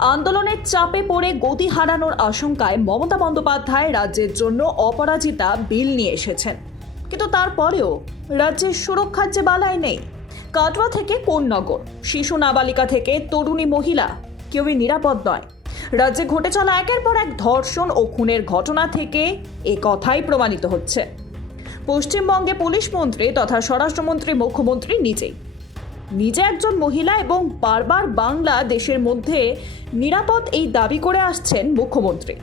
আন্দোলনের চাপে পড়ে গতি হারানোর আশঙ্কায় মমতা বন্দ্যোপাধ্যায় রাজ্যের জন্য অপরাজিতা বিল নিয়ে এসেছেন। কিন্তু তারপরেও রাজ্যের সুরক্ষার যে বালায় নেই, কাটোয়া থেকে কোন্নগর, শিশু নাবালিকা থেকে তরুণী মহিলা, কেউই নিরাপদ নয়। রাজ্যে ঘটে চলা একের পর এক ধর্ষণ ও খুনের ঘটনা থেকে এ কথাই প্রমাণিত হচ্ছে। পশ্চিমবঙ্গে পুলিশ মন্ত্রী তথা স্বরাষ্ট্রমন্ত্রী, মুখ্যমন্ত্রী নিজেই নিজে একজন মহিলা এবং বারবার বাংলা দেশের মধ্যে নিরাপদ এই দাবি করে আসছেন মুখ্যমন্ত্রী।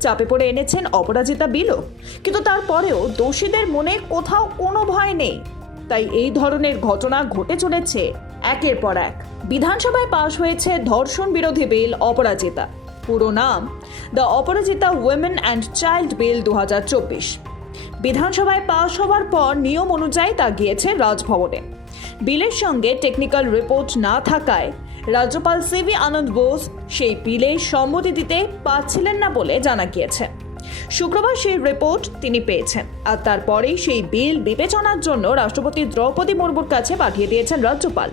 চাপে পড়ে এনেছেন অপরাজিতা বিলও। কিন্তু তারপরেও দোষীদের মনে কোথাও কোনো ভয় নেই। তাই এই ধরনের ঘটনা ঘটে চলেছে একের পর এক। বিধানসভায় পাশ হয়েছে ধর্ষণ বিরোধী বিল অপরাজিতা। পুরো নাম the Aparajita women and child bill দু হাজার চব্বিশ। বিধানসভায় পাশ হওয়ার পর নিয়ম অনুযায়ী তা গিয়েছে রাজভবনে। বিলের সঙ্গে টেকনিক্যাল রিপোর্ট না থাকায় রাজ্যপাল সিভি আনন্দ বোস সেই বিলে সম্মতি দিতে পারছিলেন না বলে জানা গিয়েছে। শুক্রবার সেই রিপোর্ট তিনি পেয়েছেন আর তারপরেই সেই বিল বিবেচনার জন্য রাষ্ট্রপতি দ্রৌপদী মুর্মুর কাছে পাঠিয়ে দিয়েছেন রাজ্যপাল।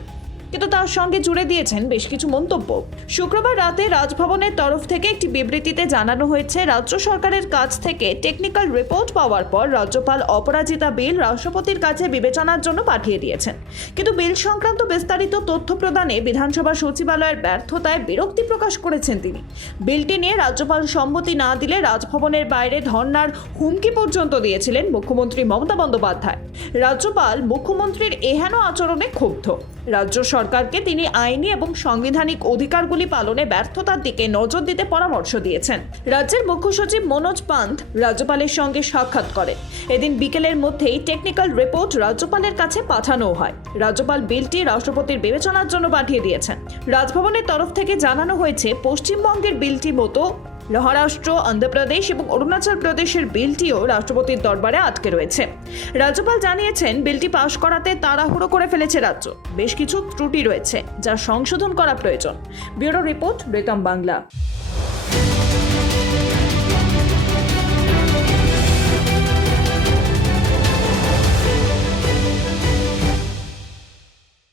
কিন্তু তার সঙ্গে জুড়ে দিয়েছেন বেশ কিছু মন্তব্য। শুক্রবার রাতে রাজভবনের তরফ থেকে একটি বিবৃতিতে জানানো হয়েছে, রাজ্য সরকারের কাছ থেকে টেকনিক্যাল রিপোর্ট পাওয়ার পর রাজ্যপাল অপরাজিতা বিল রাষ্ট্রপতির কাছে বিবেচনার জন্য পাঠিয়ে দিয়েছেন। কিন্তু বিল সংক্রান্ত বিস্তারিত তথ্য প্রদানে বিধানসভা সচিবালয়ের ব্যর্থতায় বিরক্তি প্রকাশ করেছেন তিনি। বিলটি নিয়ে রাজ্যপাল সম্মতি না দিলে রাজভবনের বাইরে ধর্নার হুমকি পর্যন্ত দিয়েছিলেন মুখ্যমন্ত্রী মমতা বন্দ্যোপাধ্যায়। রাজ্যপাল মুখ্যমন্ত্রীর এহেন আচরণে ক্ষুব্ধ। রাজ্য সরকারকে তিনি আইনি এবং সাংবিধানিক অধিকারগুলি পালনে ব্যর্থতার দিকে নজর দিতে পরামর্শ দিয়েছেন। রাজ্যের মুখ্য সচিব মনোজ পান্ত রাজ্যপালের সঙ্গে সাক্ষাৎ করেন। এদিন বিকেলের মধ্যেই টেকনিক্যাল রিপোর্ট রাজ্যপালের কাছে পাঠানো হয়। রাজ্যপাল বিলটি রাষ্ট্রপতির বিবেচনার জন্য পাঠিয়ে দিয়েছেন। রাজভবনের তরফ থেকে জানানো হয়েছে, পশ্চিমবঙ্গের বিলটি মতো মহারাষ্ট্র, অন্ধ্রপ্রদেশ এবং অরুণাচল প্রদেশের বিলটিও রাষ্ট্রপতির দরবারে আটকে রয়েছে। রাজ্যপাল জানিয়েছেন, বিলটি পাশ করাতে তাড়াহুড়ো করে ফেলেছে রাজ্য। বেশ কিছু ত্রুটি রয়েছে, যা সংশোধন করা প্রয়োজন। ব্যুরো রিপোর্ট রেতম বাংলা।